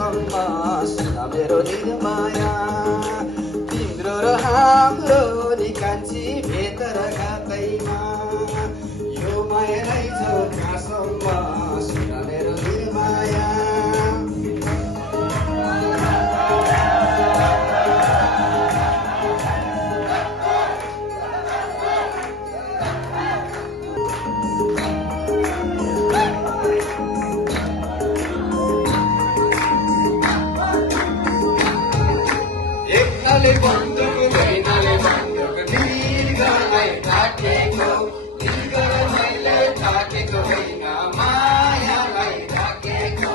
आशासम्म सुन मेरो निर्माया तिम्रो र हाम्रो निकान्छी भेतर घातैमा यो माया नै छ कहाँसम्म सुन मेरो निर्माया एकनाले बन्दुक दुईनाले बन्दुक दीर्घलाई ढाकेको दीर्घ मैले ढाकेको होइन मायालाई ढाकेको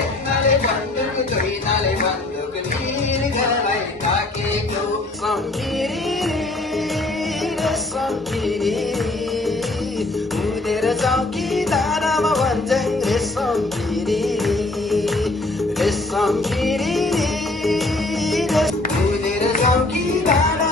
एकनाले बन्दुक दुईनाले बन्दुक दीर्घलाई ढाकेको सम्झिरी उडेर चौकीदारमा भन्छन् रे सम्झिरी उडेर चौकीदार